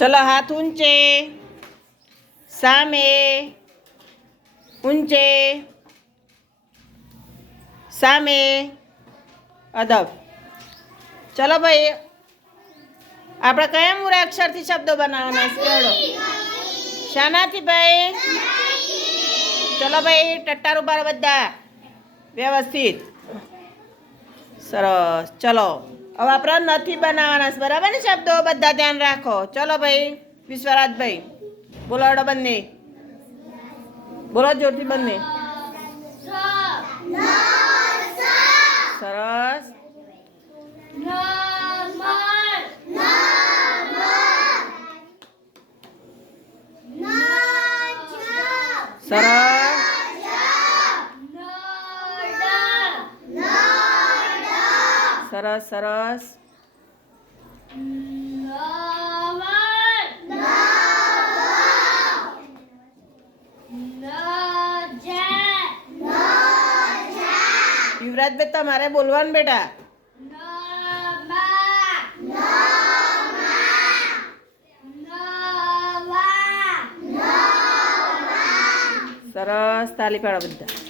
चलो हाथ ऊंचे, सामे, ऊंचे, सामे, अदब। चलो भाई આપણે કયા મૂળાક્ષરથી શબ્દો બનાવવાના છે? ચલો શાનાથી ભાઈ? ચલો ભાઈ ટટ્ટાર ઉભા બધા વ્યવસ્થિત, સરસ। ચલો હવે આપણે નથી બનાવવાના છે, બરાબર ને? શબ્દો બધા ધ્યાન રાખો। ચલો ભાઈ વિશ્વરાજભાઈ બોલો, અડો બંને બોલો, જોરથી બંને, સરસ, સરસ, સરસ, સરસ, યુવરાજભાઈ તમારે બોલવાનું બેટા। સરસ, તાલી પાડો બધા।